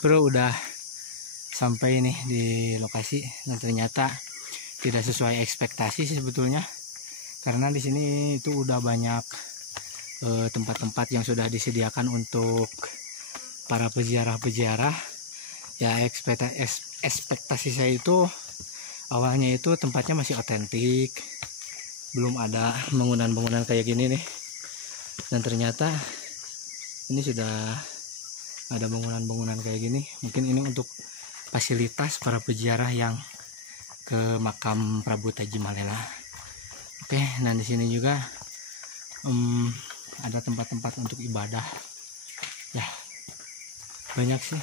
Bro udah sampai nih di lokasi dan ternyata tidak sesuai ekspektasi sih sebetulnya, karena di sini itu udah banyak tempat-tempat yang sudah disediakan untuk para peziarah-peziarah. Ya ekspektasi saya itu awalnya itu tempatnya masih otentik, belum ada bangunan-bangunan kayak gini nih, dan ternyata ini sudah ada bangunan-bangunan kayak gini. Mungkin ini untuk fasilitas para peziarah yang ke makam Prabu Tajimalela. Oke, dan di sini juga ada tempat-tempat untuk ibadah. Ya, banyak sih.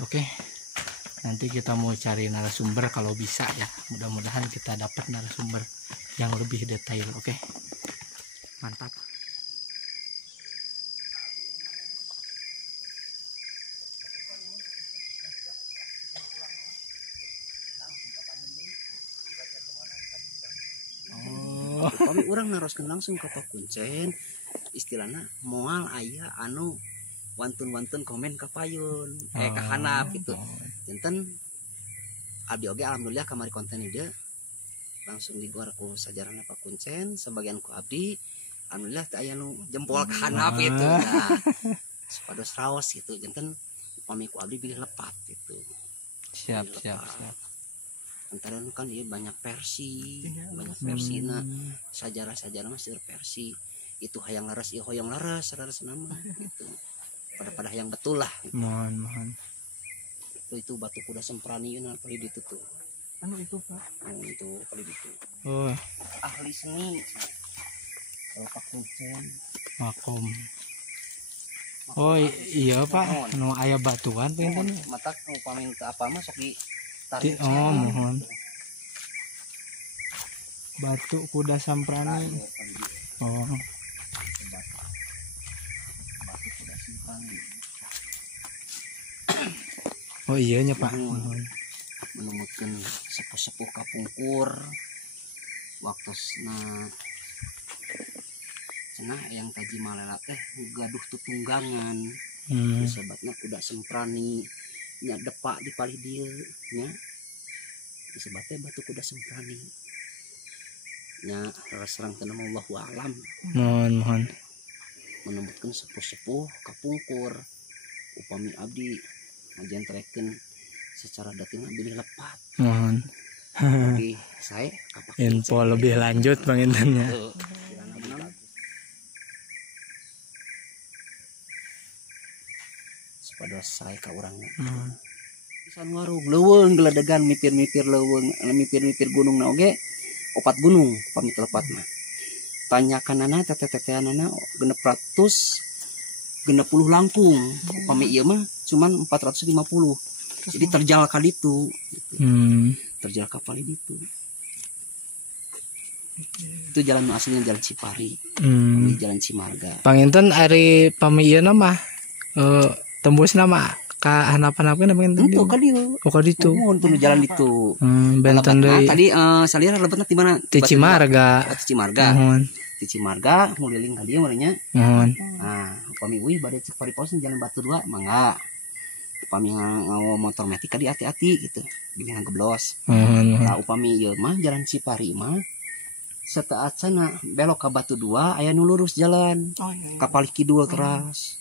Oke, nanti kita mau cari narasumber kalau bisa ya. Mudah-mudahan kita dapat narasumber yang lebih detail. Oke, mantap. Kami orang naroskan langsung ke Pakuncen, istilahnya moal ayah anu wantun-wantun komen ke payun ke hanap gitu. Janten abdi oge alhamdulillah kamari konten dia langsung digor ku sajarana Pakuncen, sebagian ku abdi alhamdulillah teh aya nu jempol ke hanap gitu. Nah, sepados raos gitu. Janten upami ku abdi pilih lepat gitu. Siap. Antara kan dia banyak versi, banyak versi. Nah, sajarah masih versi itu hayang laras, iya hoyong laras, laras nama gitu. Pada yang betul lah. Gitu. Mohon. Itu batu kuda semprani na kali itu tuh. Anu itu Pak. Itu kali itu. Oh, ahli seni. Kalau Pakuncen. makom. Oh iya Pak, nu aya batuan pengen. Mata upami ke apa mah sok di oh mohon. Batu kuda samprani. Oh. Batu kuda samprani. Oh iya nya Pak. Menemukan sepuh-sepuh kapungkur waktu cenah yang Tajimalela teh gaduh tutunggangan. Disebutnya kuda semprani nya depak di palih dieu nya disebutnya batu kuda semprani nya serang tenang Allahu alam. Mohon. Menemukan sepuh-sepuh kapungkur upami abdi ngajian tereken secara dating pilih lepat. Mohon. Tapi saya info lebih lanjut Bang Intennya. Sepados saya ka urangna. Pisan warung leuweung geledegan mipir-mipir leuweung, mipir-mipir gunung na oge opat gunung pamit lepat mah. Tanyakanana teteh-tetehanana 660 langkung. Upami ieu mah cuman 450. Jadi terjal ka ditu. Terjal ka pali ditu. Itu jalan aslinya jalan Cipari. Jalan Cimarga. Panginten ari pami ieu mah tembus nama ka hanapan-hanapan panginten. Itu ka dieu. Oh ka ditu. Mun jalan ditu. Benten deui. Tadi salira lebetna di mana? Di Cimarga. Di Cimarga muliling ka dieu meureunnya. Nah, upami euy bade cek pariposan jalan Batu 2 mangga. Upami ngawa motor metik ka di hati-hati gitu. Bilingan geblos. Nah, upami ieu mah jalan Cipari mah setaat sana belok ke Batu 2 aya nu lurus jalan. Ka palih kidul teras.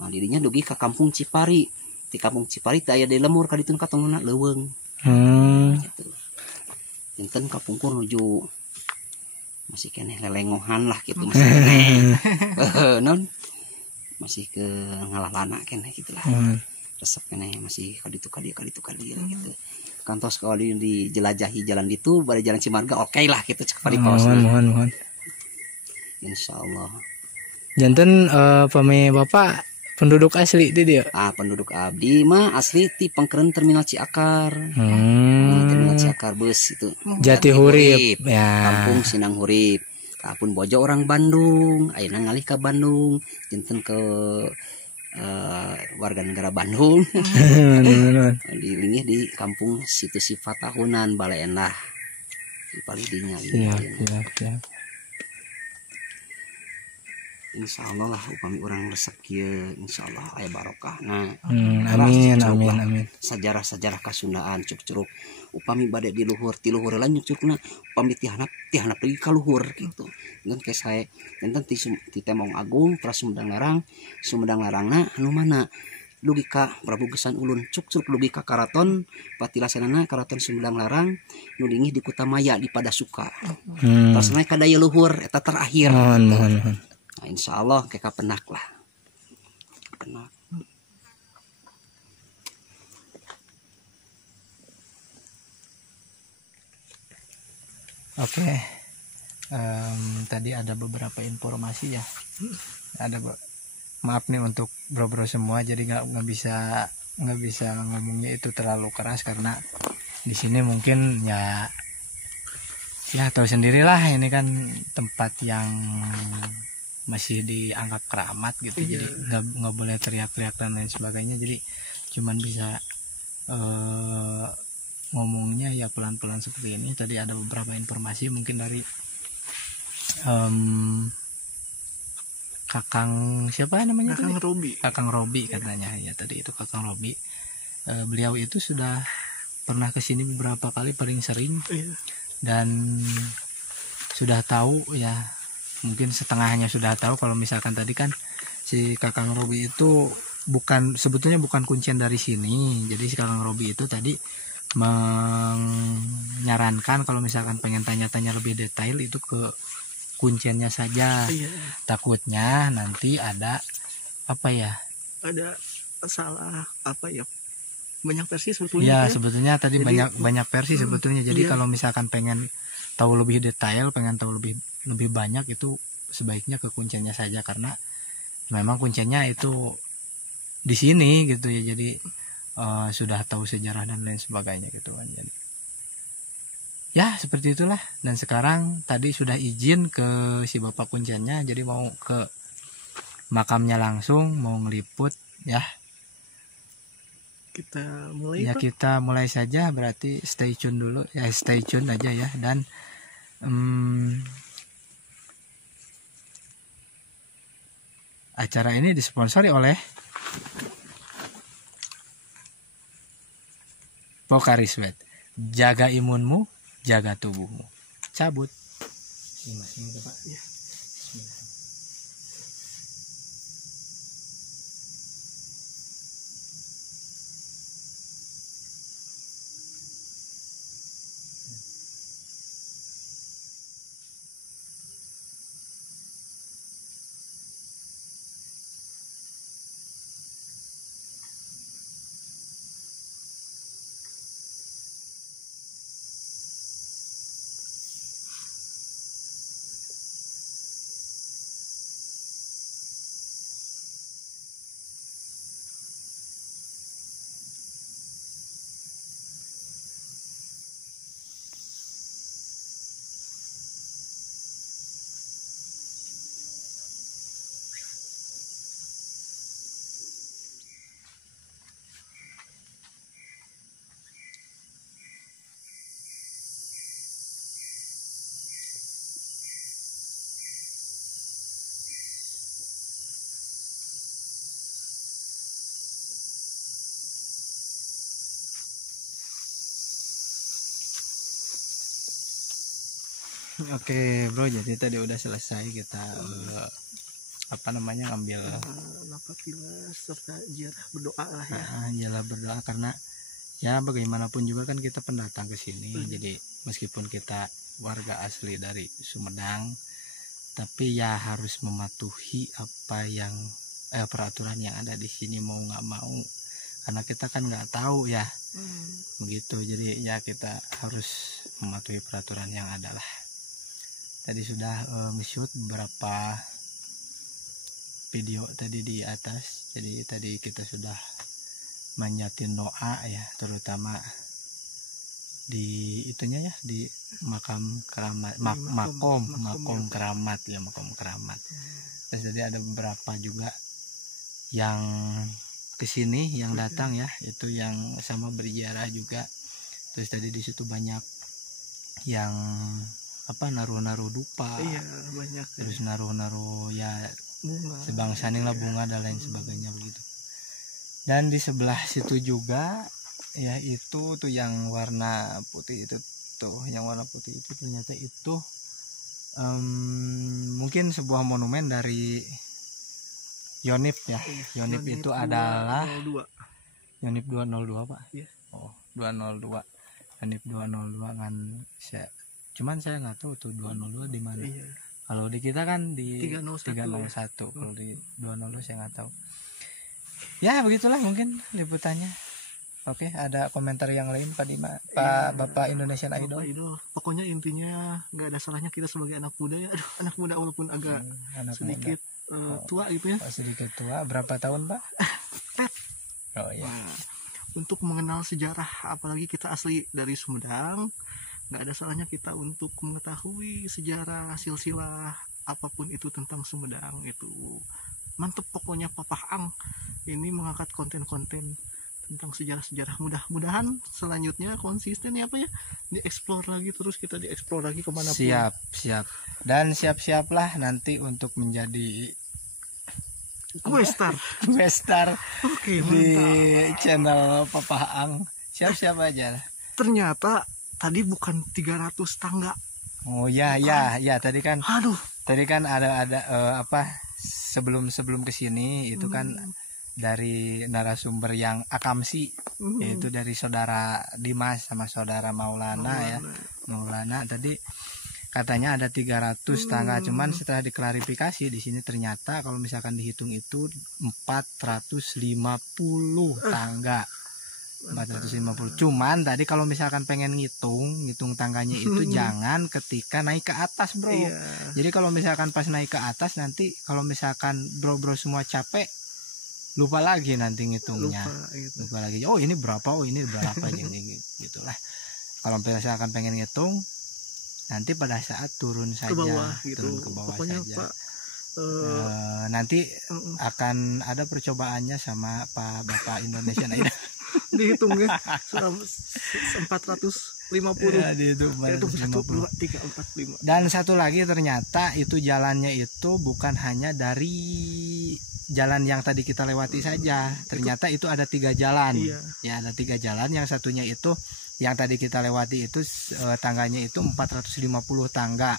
Nah, dirinya dugi ke kampung Cipari. Di kampung Cipari teh aya di lemur ka ditun katongna leuweung. Gitu. Enten kapungkur nuju masih keneh lelengohan lah gitu masih keneh. Non masih ke ngalalana keneh gitulah. Resep keneh masih ka ditu gitu. Kantos kalau dijelajahi jalan itu pada jalan Cimarga oke lah gitu cek pariposna. Mohon. Insyaallah. Janten pame Bapak penduduk asli di dia. Penduduk abdi mah asli ti Pangkeren Terminal Ciakar. Terminal Ciakar bus itu. Jatihurip ya. Kampung Sinang Hurip. Kapun bojo orang Bandung, ayeuna ngalih ka Bandung, janten ke warga negara Bandung. di kampung Situ Sifat Tahunan Balai Endah. Di paling dinya. Siap. Insya Allah lah upami orang resep kieu insya Allah aya barokah. Nah, amin amin amin. Sejarah Kasundaan cuk-curug upami bade di luhur ti luhur lah nyuk-curugna upami ti handap lagi ka luhur gitu. Ngan ke sae enten ti Temong Agung pra Sumedang Larangna anu mana dugi ka Prabu Gesan Ulun cuk-curug dugi ka karaton patilasanana karaton Sumedang Larang nu linggih di Kutamaya di Padasuka. Terus naik ka daya luhur eta terakhir. Mohon. Nah, insya Allah kayak penak lah. Penak. Oke. Tadi ada beberapa informasi ya. Maaf nih untuk bro-bro semua, jadi nggak bisa ngomongnya itu terlalu keras karena di sini mungkin ya tahu sendirilah ini kan tempat yang masih dianggap keramat gitu. Jadi nggak boleh teriak-teriak dan lain sebagainya, jadi cuman bisa ngomongnya ya pelan-pelan seperti ini. Tadi ada beberapa informasi mungkin dari Kakang siapa namanya? Kakang Robi katanya ya, tadi itu Kakang Robi. Beliau itu sudah pernah kesini beberapa kali, paling sering dan sudah tahu ya, mungkin setengahnya sudah tahu. Kalau misalkan tadi kan si Kakang Robi itu sebetulnya bukan kuncian dari sini. Jadi si Kakang Robi itu tadi menyarankan kalau misalkan pengen tanya-tanya lebih detail itu ke kunciannya saja. Takutnya nanti ada salah banyak versi sebetulnya. Sebetulnya tadi jadi, banyak versi sebetulnya. Jadi kalau misalkan pengen tahu lebih detail, pengen tahu lebih banyak, itu sebaiknya ke kunciannya saja karena memang kunciannya itu di sini gitu ya. Jadi sudah tahu sejarah dan lain sebagainya gitu kan. Jadi ya seperti itulah. Dan sekarang tadi sudah izin ke si bapak kunciannya, jadi mau ke makamnya langsung, mau ngeliput ya. Kita mulai saja, berarti stay tune dulu ya, stay tune aja ya. Dan acara ini disponsori oleh Pokariswet. Jaga imunmu, jaga tubuhmu. Cabut. Ini Pak. Ya. Bismillah. Oke bro, jadi tadi udah selesai kita ngambil napakilas serta jarah berdoa lah ya. Jarah berdoa karena ya bagaimanapun juga kan kita pendatang ke sini. Jadi meskipun kita warga asli dari Sumedang, tapi ya harus mematuhi apa yang peraturan yang ada di sini mau nggak mau, karena kita kan nggak tahu ya. Begitu, jadi ya kita harus mematuhi peraturan yang ada lah. Tadi sudah nge-shoot beberapa video tadi di atas. Jadi tadi kita sudah manjatin doa ya, terutama di itunya ya, di makam keramat, makom keramat ya, makom keramat. Terus tadi ada beberapa juga yang kesini, yang datang ya, itu yang sama berziarah juga. Terus tadi di situ banyak yang naruh-naruh dupa, banyak. Terus naruh-naruh ya bunga. sebangsaning lah bunga dan lain sebagainya begitu. Dan di sebelah situ juga ya itu tuh yang warna putih itu tuh, yang warna putih itu ternyata itu mungkin sebuah monumen dari Yonif ya. Yonif itu adalah 202. Yonif 202 Pak. Iya. Oh 202. Yonif 202 kan cuman saya nggak tahu tuh 202 di mana. Iya. Kalau di kita kan di 301. 301. Kalau di 202 saya nggak tahu. Ya begitulah mungkin liputannya. Oke, ada komentar yang lain Pak Dima, Pak Bapak Indonesian Idol. Bapak Idol. Pokoknya intinya nggak ada salahnya kita sebagai anak muda ya. Aduh, anak muda walaupun agak Anak sedikit tua gitu ya. muda. Sedikit tua. Berapa tahun Pak? Oh iya. Nah, untuk mengenal sejarah, apalagi kita asli dari Sumedang, nggak ada salahnya kita untuk mengetahui sejarah silsilah apapun itu tentang Sumedang itu. Mantep pokoknya Papa Ang ini mengangkat konten-konten tentang sejarah-sejarah. Mudah-mudahan selanjutnya konsisten ya Pak ya, dieksplor lagi terus, kita dieksplor lagi kemana pun. Siap. Dan siap-siaplah nanti untuk menjadi gue star Oke, di mantap. channel Papa Ang. Siap-siap aja. Ternyata tadi bukan 300 tangga. Oh ya tadi kan Aduh, ada apa sebelum kesini itu kan dari narasumber yang akamsi, yaitu dari saudara Dimas sama saudara Maulana ya. Maulana tadi katanya ada 300 tangga, cuman setelah diklarifikasi di sini ternyata kalau misalkan dihitung itu 450 tangga. 450. Cuman tadi kalau misalkan pengen ngitung tangganya itu jangan ketika naik ke atas, Bro. Iya. Jadi kalau misalkan pas naik ke atas nanti kalau misalkan bro semua capek, lupa lagi nanti ngitungnya. Lupa lagi. Oh ini berapa jadi gitulah. Kalau misalkan pengen ngitung nanti pada saat turun saja, ke bawah gitu. turun ke bawah Pokoknya saja. Pak Nanti akan ada percobaannya sama Pak Bapak Indonesia Idol. dihitungnya 450 ya, dihitung 1, 2, 3, 4, 5. Dan satu lagi ternyata itu jalannya itu bukan hanya dari jalan yang tadi kita lewati saja, ternyata itu ada 3 jalan. Iya. Ya ada 3 jalan, yang satunya itu yang tadi kita lewati itu tangganya itu 450 tangga.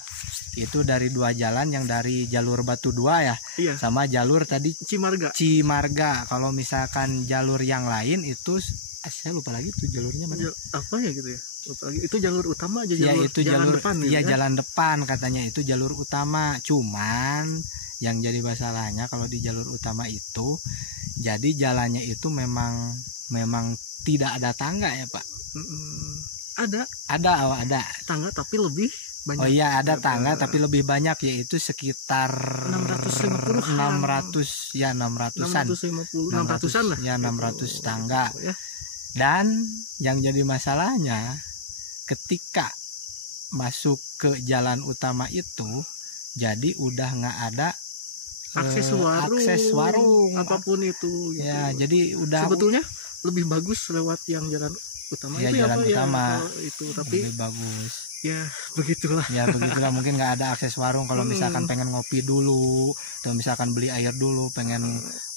Itu dari 2 jalan, yang dari jalur Batu 2 ya. Iya. Sama jalur tadi Cimarga. Kalau misalkan jalur yang lain itu saya lupa lagi tuh jalurnya mana. Apa ya gitu ya? Lupa lagi. Itu jalur utama aja, jalan depan ya, ya. Jalan depan katanya itu jalur utama. Cuman yang jadi masalahnya kalau di jalur utama itu jadi jalannya itu memang tidak ada tangga ya, Pak. Ada tangga tapi lebih banyak. Oh iya, ada tangga tapi lebih banyak, yaitu sekitar 600-an. 600-an lah. Ya 600 tangga. Dan yang jadi masalahnya ketika masuk ke jalan utama itu jadi udah nggak ada akses warung apapun itu gitu. Ya, jadi udah sebetulnya lebih bagus lewat yang jalan utama ya, itu jalan utama itu, tapi lebih bagus. Ya begitulah Mungkin nggak ada akses warung kalau misalkan pengen ngopi dulu atau misalkan beli air dulu, pengen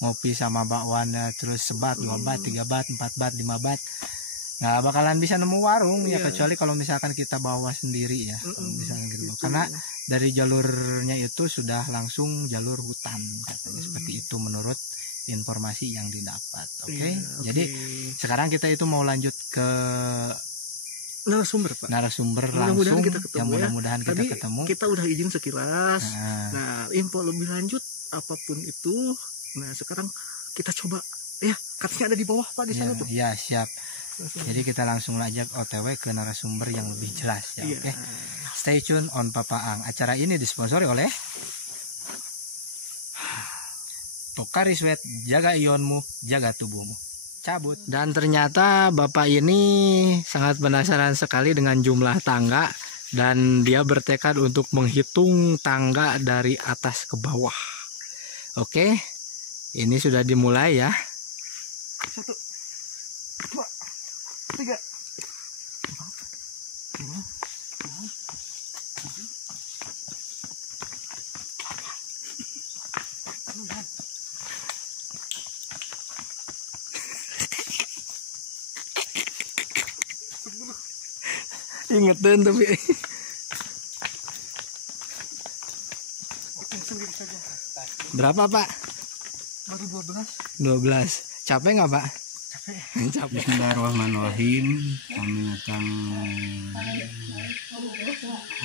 ngopi sama bakwan terus sebat 2 bat 3 bat 4 bat 5 bat, nggak bakalan bisa nemu warung ya, kecuali kalau misalkan kita bawa sendiri ya, misalkan gitu. Karena dari jalurnya itu sudah langsung jalur hutan katanya, seperti itu menurut informasi yang didapat. Oke. Jadi sekarang kita itu mau lanjut ke narasumber, Pak. Narasumber mudah-mudahan langsung kita ketemu, yang mudah-mudahan kita ketemu. Kita udah izin sekilas. Nah, info lebih lanjut apapun itu. Nah, sekarang kita coba ya, katanya ada di bawah Pak di sana tuh. Ya, siap. Jadi kita langsung aja OTW ke narasumber yang lebih jelas ya. Oke. Stay tune on Papa Ang. Acara ini disponsori oleh Pocari Sweat, jaga ionmu, jaga tubuhmu. Cabut. Dan ternyata Bapak ini sangat penasaran sekali dengan jumlah tangga, dan dia bertekad untuk menghitung tangga dari atas ke bawah. Oke, ini sudah dimulai ya. 1, 2, 3. Ingetin tapi sendiri saja. berapa Pak? Baru 12. Capek nggak Pak? Capek. Bismillahirrahmanirrahim. Kami datang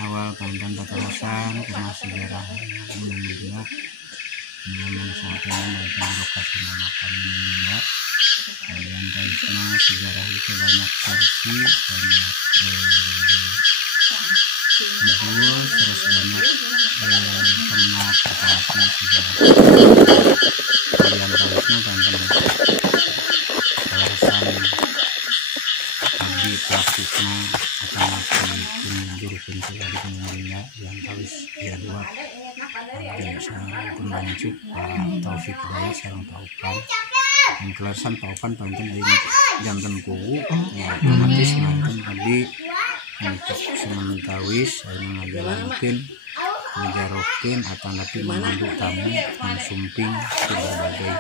awal pantan tatarusan karena sejarah gunung juga. Memang saat ini datang lokasi nama kami juga. Kalian tahu sejarah itu banyak versi, banyak judul, terus banyak penak tetapi sejarah. Kalian tahu pantan alasan abdi praktiknya akan mati jurusan sudah di kemudiannya yang tahu dia dua abdi sarang pengancuk Pak Taufik Hidayat sarang Paupan dan kelasan Paupan panten ini jantan kubu ya otomatis nonton abdi untuk sementawis saya mengajalankan menjarokin atau nanti memandu tamu mensumping ke berbagai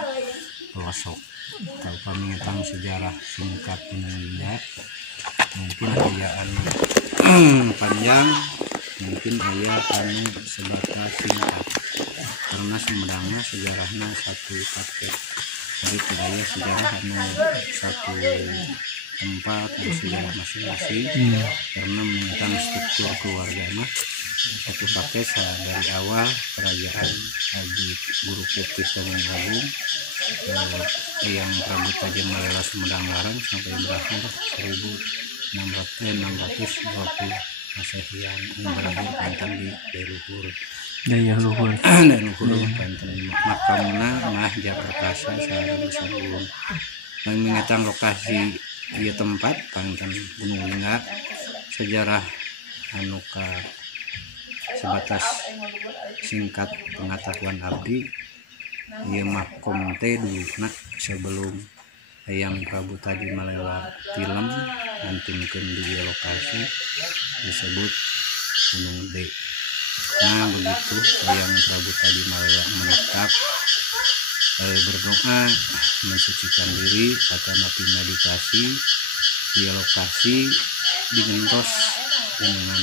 pelosok atau kami tentang sejarah singkat Indonesia. Mungkin ayaan panjang, mungkin ayah kami sebatas singkat karena Sumedangnya sejarahnya satu paket. Jadi tidak sejarah hanya satu tempat dan sejarah masing-masing karena tentang struktur keluarganya satu paket dari awal kerajaan Haji Guru Putih Temenggung yang Prabu Tajem Malela Sumedang Larang sampai berakhir 1620 Masehian yang berakhir pantan di Leluhur. Daya luhur. Leluhur pantan makamna mah Jakarta sareng Sambung. Mengingatkan lokasi dia tempat pantan Gunung Lingga sejarah anuka sebatas singkat pengetahuan abdi ieu makom teh dulu sebelum Hayam Prabu Taji Malela film nantingkeun di lokasi disebut Gunung D. Nah begitu Hayam Prabu Taji Malela menetap berdoa mensucikan diri atau napi meditasi di lokasi digentos dengan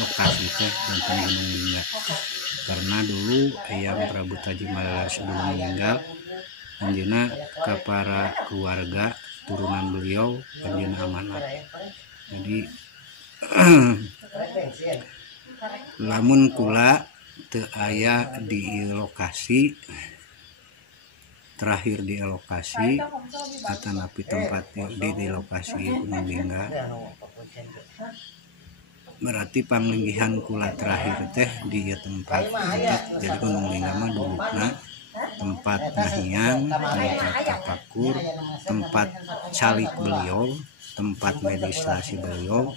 lokasi teh tentang Gunung Lingga karena dulu Hayam Prabu Taji Malela sebelum meninggal anjeunna ke para keluarga turunan beliau anjeunna amanat. Jadi lamun kula teu aya di lokasi terakhir di lokasi atau napi tempat di lokasi Gunung Lingga berarti panglinggihan kula terakhir teh di tempat jadi Gunung Lingga mah duluna tempat ngahiang, tempat tapakur, tempat calik beliau, tempat meditasi beliau,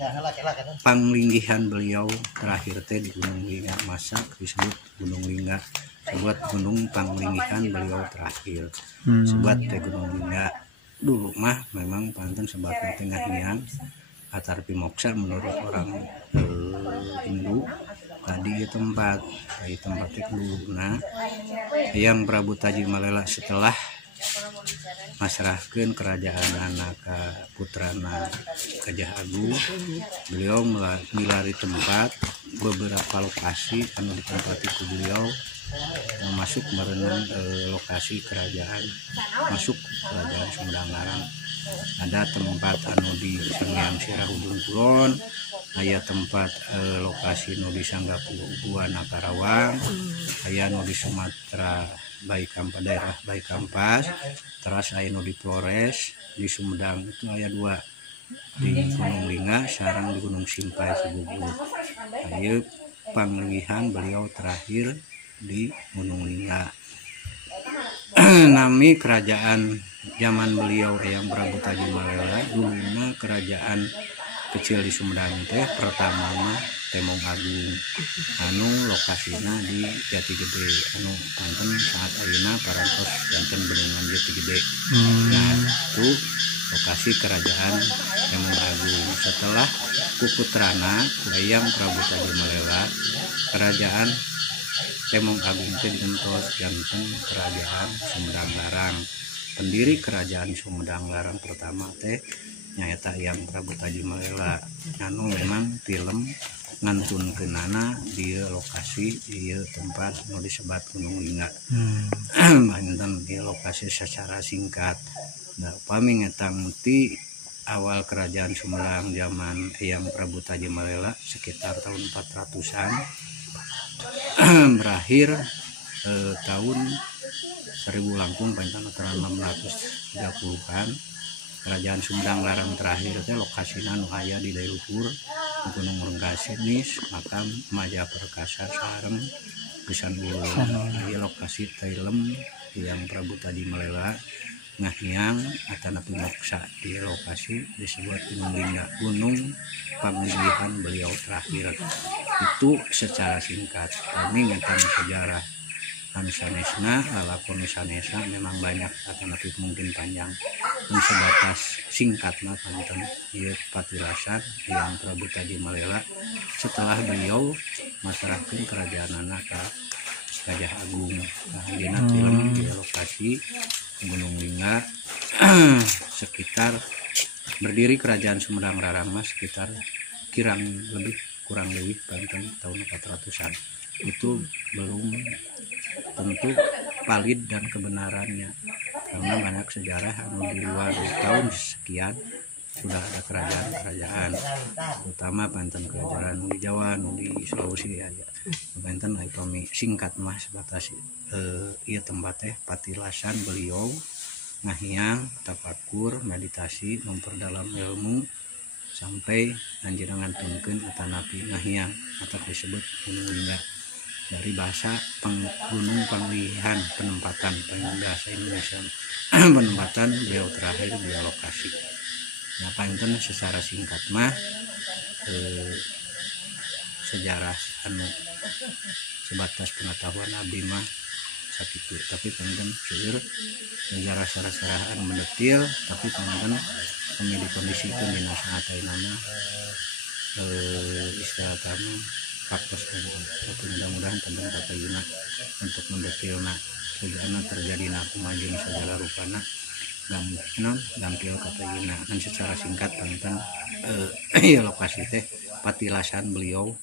panglinggihan beliau terakhir teh di Gunung Lingga masa disebut Gunung Lingga sebuat gunung panglinggihan beliau terakhir sebuat teh Gunung Lingga dulu mah memang panten sebabnya tengah hiang atar pimoksa menurut orang Hindu tadi tempat dulu. Nah Hayam Prabu Taji Malela setelah masrahkeun kerajaan anak putrana Gajah Agung beliau milari tempat beberapa lokasi anu ditempati ku beliau masuk merenung lokasi kerajaan masuk kerajaan Sumedang Larang ada tempat anu di Sanghyang Sirahudung Kulon aya tempat lokasi nu di Sanggapura Karawang aya nu di Sumatera daerah Baikampas terus aya nu di Flores di Sumedang itu aya dua di Gunung Lingga sareng di Gunung Simpai Cibubur aya panglinggihan beliau terakhir di Gunung Lingga. Nami kerajaan zaman beliau Hayam Prabu Taji Malela dulunya kerajaan kecil di Sumedang teh pertama mah Temong Agung anu lokasinya di Jati Gede anu panten saat ayeuna parantos janten Bendungan Jati Gede. Nah itu lokasi kerajaan Temong Agung. Setelah puputrana Hayam Prabu Taji Malela kerajaan Temong Agung teh digentos janten kerajaan Sumedang Larang. pendiri kerajaan Sumedang Larang pertama teh nyaeta yang Prabu Tajimalela anu memang film ngantun kenana di lokasi di tempat nu disebat Gunung Lingga. Manten di lokasi secara singkat. Nah, upami ngetang ti awal kerajaan Sumedang zaman yang Prabu Tajimalela sekitar tahun 400-an berakhir tahun 1000 langkung panjang antara 630-an. Kerajaan Sumedang Larang terakhir teh lokasina nu aya di Luhur Gunung Renggasinis makam Maja Perkasa sareng pisan ulun aya lokasi Tailem yang Prabu Tajimalela ngahiang atana pinoksa di lokasi disebut Gunung Lingga, gunung pemilihan beliau terakhir. Itu secara singkat. Kami ngetang sejarah sanesna lalakon sanesna memang banyak akan tapi mungkin panjang dan sebatas singkat mah panten ieu patilasan yang Prabu Tajimalela setelah beliau masarakeun kerajaanana ka Gajah Agung. Nah, dina film di lokasi Gunung Lingga sekitar berdiri kerajaan Sumedang Larang mah sekitar kurang lebih panten tahun 400-an. Itu belum tentu valid dan kebenarannya karena banyak sejarah anu di luar tahun sekian sudah ada kerajaan-kerajaan terutama panten kerajaan di Jawa di Sulawesi ya panten pami singkat mah sebatas ieu tempat teh patilasan beliau ngahiang tafakur meditasi memperdalam ilmu sampai anjeun ngantunkeun atanapi ngahiang atau disebut Gunung Lingga dari bahasa gunung pemilihan penempatan bahasa Indonesia penempatan beliau terakhir di lokasi. Nah panten secara singkat mah sejarah anu sebatas pengetahuan abdi mah sakitu tapi panten seueur sejarah sarasarahan mendetil tapi panten kami di kondisi itu dina saatainana istilah kami faktor tapi mudah-mudahan tentang kata Yuna untuk mendetilna sejana terjadi kumajeng segala rupana gampil kata Yuna dan secara singkat tentang lokasi teh patilasan beliau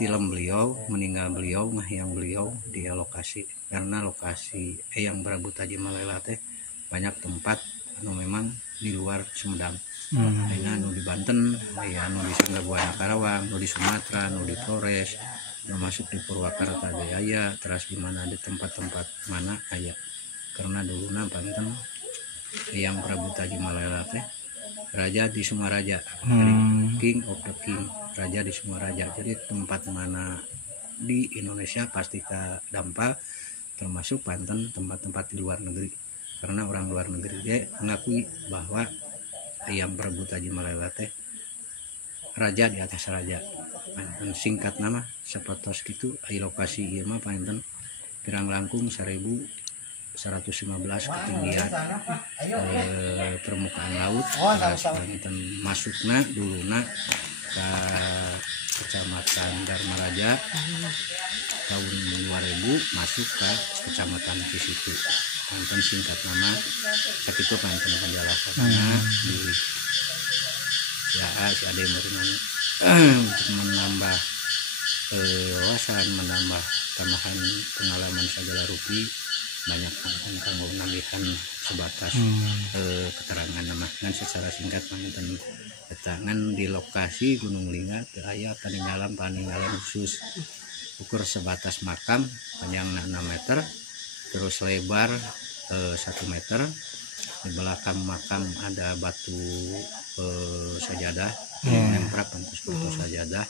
tilam beliau meninggal beliau ngahiang beliau di lokasi karena lokasi yang Prabu Tajimalela teh banyak tempat anu memang di luar Sumedang. Anu di Banten, anu di Sanggabuana Karawang, anu di Sumatera, anu di Flores, masuk di Purwakarta aya, terus di mana di tempat-tempat mana aya. Karena dulunya Banten yang Prabu Tajimalela teh raja di Sumaraja, king of the king, raja di Sumaraja. Jadi tempat mana di Indonesia pasti dampak termasuk Banten tempat-tempat di luar negeri. Karena orang luar negeri dia mengakui bahwa yang Prabu Tajimalela teh raja di atas raja. Singkat nama sepertos gitu lokasi ieu mah panten pirang langkung 1115 ketinggian permukaan laut panten masukna duluna ke Kecamatan Dharmaraja tahun 2000 masuk ke Kecamatan Cisitu. Panten singkat nama sakitu panten penjelasannya ya si ade meureunan untuk menambah wawasan menambah tambahan pengalaman segala rupi banyak panten kanggo nambihan sebatas keterangan nama dan secara singkat panten keterangan di lokasi Gunung Lingga teu aya peninggalan khusus ukur sebatas makam panjangna 6 meter terus lebar 1 meter. Di belakang makam ada batu sajadah nemprak pantas batu sajadah.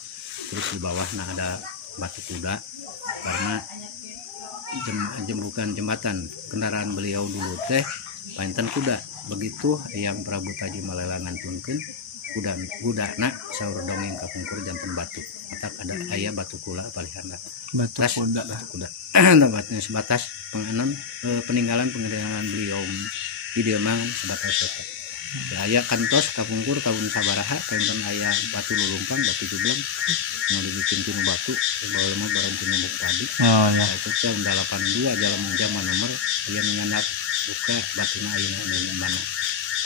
Terus di bawahnya ada batu kuda karena bukan jembatan kendaraan beliau dulu teh panten kuda. Begitu yang Prabu Tajimalela ngantunkeun kuda nak saur dongeng kapungkur jantan batu matak ada aya batu kula palihana batu kuda tempatnya sebatas peninggalan beliau di dieu mah sebatas eta aya kantos kapungkur tahun sabaraha panten aya batu lulumpang batu jubleng nu dibikin tinu batu bae mah bareng tinu buk padi itu teh 82 jalan nomor aya menyandak buka batuna ayeuna anu mana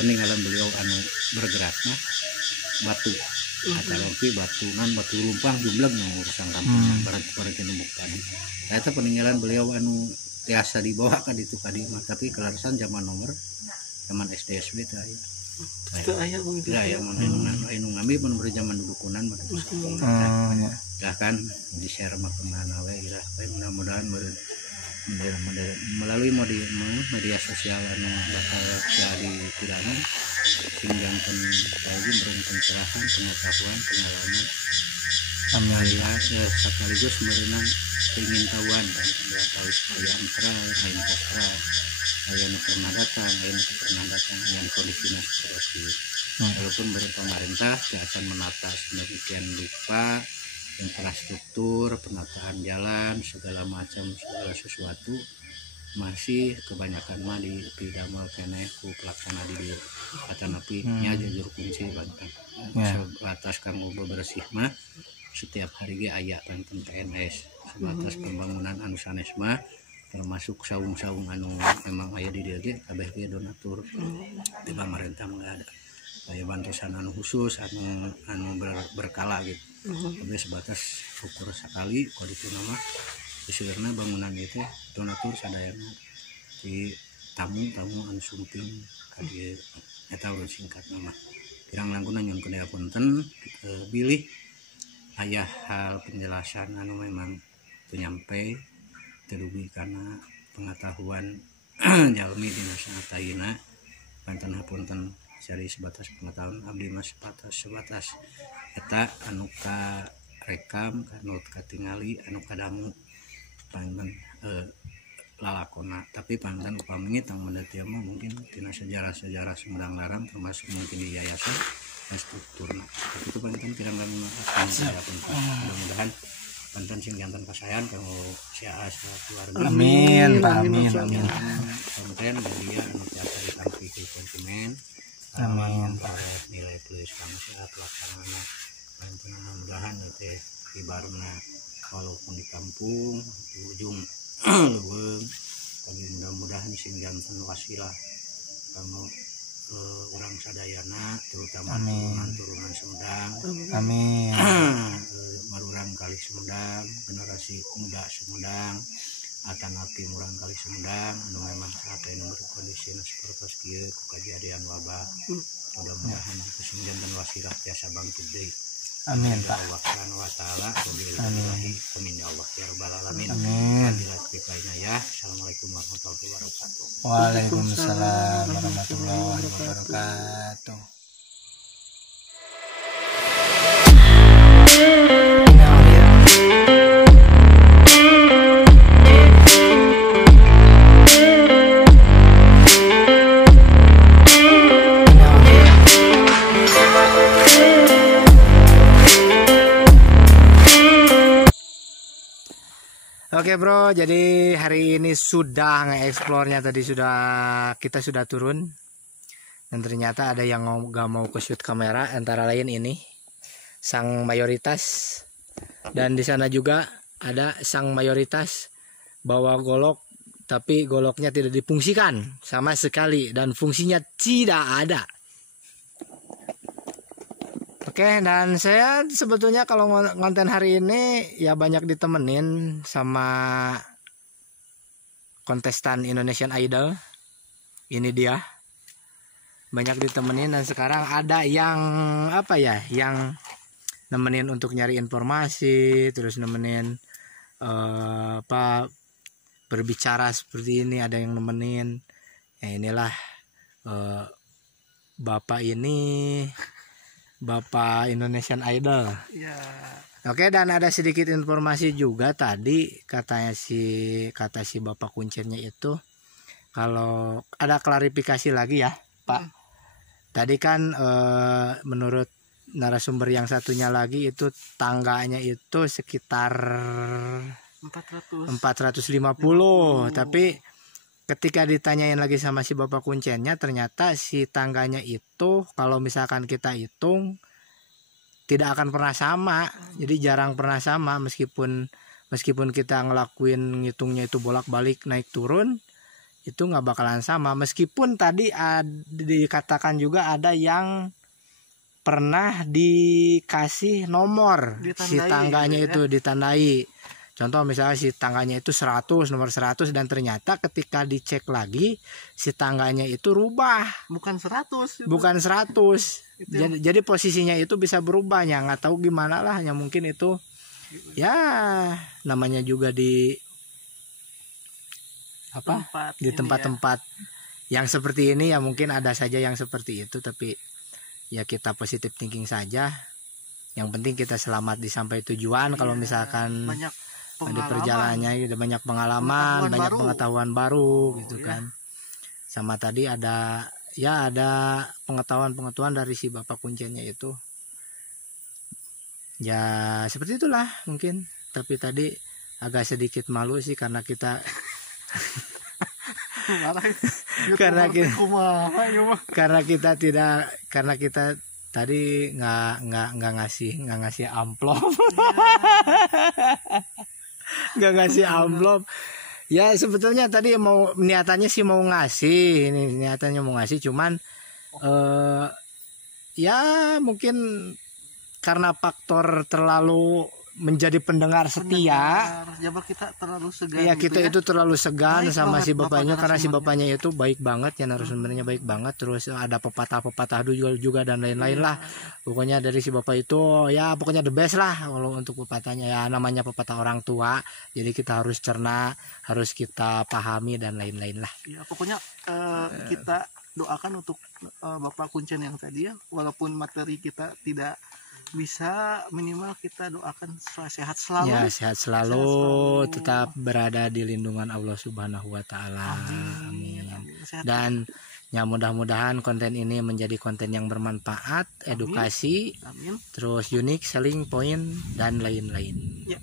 peninggalan beliau anu bergeraknya batu atau batu lumpang jumlah urusan kampung barat numbuk tadi. Ternyata peninggalan beliau anu biasa dibawa ke ditu tadi mah, tapi kelarasan zaman SD SB teh aya. Itu aya begitu. Ya mun anu ngambil mun zaman dudukunan mah itu. Ya kan di share mah kemana we lah. Mudah-mudahan melalui media sosial anu bakal jadi pidana sehingga lagi beri pencerahan pengetahuan pengalaman sekaligus memberikan pengetahuan dan tahu supaya antara lain kata yang pernah datang yang kondisinya seperti walaupun dari pemerintah akan menata sedemikian rupa infrastruktur, penataan jalan, segala macam segala sesuatu masih kebanyakan mah di damel keneh ku pelaksana di atanapi nya jujur kunci banten sebatas kanggo bebersih mah setiap hari ge aya tentang PNS sebatas pembangunan anu sanes mah termasuk saung-saung anu memang aya di dieu ge kabeh ge donatur di pemerintah mah ada aya bantuan anu khusus anu berkala gitu tapi sebatas ukur sekali kondisi nama sebenarnya bangunan itu donatur sadayana di tamu anu sumping kadieu eta urang singkat nama kirang langkuna nyun kena punten bilih aya hal penjelasan anu memang teu nyampe terugi karena pengetahuan jalmi dina saat ayeuna panten hapunten sari sebatas pengetahuan abdi mah sebatas eta anu ka rekam anu katingali anu kadamu panten lalakona tapi panten upami tang mendeutieu mah mungkin tina sejarah Sumedang Larang termasuk mungkin di yayasan dan strukturna tapi itu panten kirang-kirang mudah-mudahan panten sing jantan pasayan kanggo sia keluarga amin kemudian dia anu tiasa ditampi ke konsumen amin nilai plus kami sehat pelaksananya panten mudah-mudahan teh ibaratna walaupun di kampung di ujung leuweung tapi mudah-mudahan sing janten wasilah kanggo orang sadayana terutama turunan Sumedang amin marurang kali Sumedang generasi muda Sumedang atanapi murang kali Sumedang anu memang saat ini berkondisi seperti kieu ku kejadian wabah mudah-mudahan sing janten wasilah tiasa bangkit deui amin Pak Allah Subhanahu wa taala amin ya Allah ya rabbal alamin amin ya assalamualaikum warahmatullahi wabarakatuh. Waalaikumsalam warahmatullahi wabarakatuh. Oke bro, jadi hari ini sudah nge-explore-nya tadi kita sudah turun dan ternyata ada yang gak mau ke shoot kamera antara lain ini sang mayoritas dan di sana juga ada sang mayoritas bawa golok tapi goloknya tidak difungsikan sama sekali dan fungsinya tidak ada. Oke, dan saya sebetulnya kalau konten hari ini ya banyak ditemenin sama kontestan Indonesian Idol. Ini dia. Banyak ditemenin dan sekarang ada yang yang nemenin untuk nyari informasi, terus nemenin berbicara seperti ini, ada yang nemenin. Ya inilah Bapak Indonesian Idol. Ya. Oke, dan ada sedikit informasi juga tadi kata si Bapak Kuncirnya itu kalau ada klarifikasi lagi ya, Pak. Tadi kan menurut narasumber yang satunya lagi itu tangganya itu sekitar 450, tapi ketika ditanyain lagi sama si Bapak Kuncennya ternyata si tangganya itu kalau misalkan kita hitung tidak akan pernah sama. Jadi jarang pernah sama meskipun kita ngelakuin ngitungnya itu bolak-balik naik turun, itu nggak bakalan sama. Meskipun tadi dikatakan juga ada yang pernah dikasih nomor si tangganya gitu itu ditandai. Contoh misalnya si tangganya itu 100, nomor 100, dan ternyata ketika dicek lagi si tangganya itu rubah. Bukan 100. Bukan 100. Jadi posisinya itu bisa berubah ya, nggak tahu gimana lah, hanya mungkin itu ya namanya juga di tempat-tempat yang seperti ini ya, mungkin ada saja yang seperti itu, tapi ya kita positive thinking saja. Yang penting kita selamat di sampai tujuan. Kalau misalkan di perjalanannya ada banyak pengalaman, banyak pengetahuan baru gitu kan. Sama tadi ada pengetahuan dari si Bapak Kuncennya itu. Ya seperti itulah mungkin. Tapi tadi agak sedikit malu sih karena kita karena kita tadi nggak ngasih amplop. Nggak ngasih amplop. Ya sebetulnya tadi niatannya sih mau ngasih, cuman ya mungkin karena faktor terlalu menjadi pendengar setia. Kita terlalu segan. Iya, kita itu terlalu segan sama si bapaknya, karena si bapaknya itu baik banget ya, narasumbernya baik banget. Terus ada pepatah-pepatah juga dan lain-lain lah. Pokoknya dari si bapak itu ya pokoknya the best lah kalau untuk pepatahnya, ya namanya pepatah orang tua. Jadi kita harus cerna, harus kita pahami dan lain-lain lah. Ya pokoknya kita doakan untuk Bapak Kuncen yang tadi ya, walaupun materi kita tidak bisa, minimal kita doakan sehat selalu. Ya, sehat selalu, tetap berada di lindungan Allah Subhanahu wa taala. Amin. Dan ya mudah-mudahan konten ini menjadi konten yang bermanfaat, edukasi, amin. Terus unik, selling point dan lain-lain. Ya.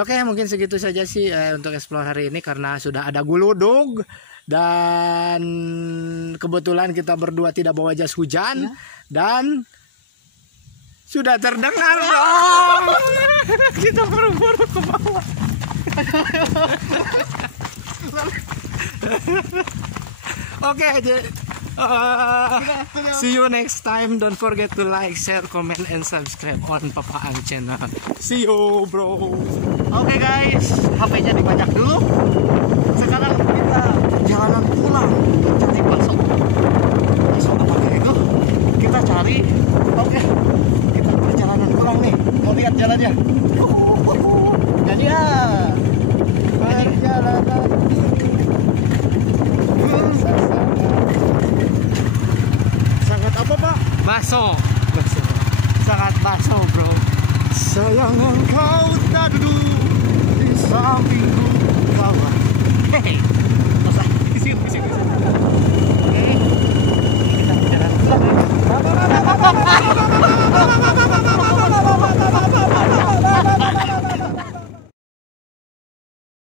Oke, mungkin segitu saja sih untuk explore hari ini, karena sudah ada guludug dan kebetulan kita berdua tidak bawa jas hujan dan sudah terdengar dong. Kita buru-buru ke bawah. Oke, see you next time. Don't forget to like, share, comment, and subscribe on Papa Ang channel. See you, bro. Oke guys, HP-nya dibajak dulu. Sekarang kita perjalanan pulang cari bakso. Bakso apakah itu? Kita cari. Oke, kita perjalanan pulang nih. Mau lihat jalannya? Dan ya, perjalanan sangat apa Pak? Bakso. Sangat bakso bro. Sayang engkau tak duduk di sampingku kawan. Hehe. Selesai. Oke. Kita berjalan pulang.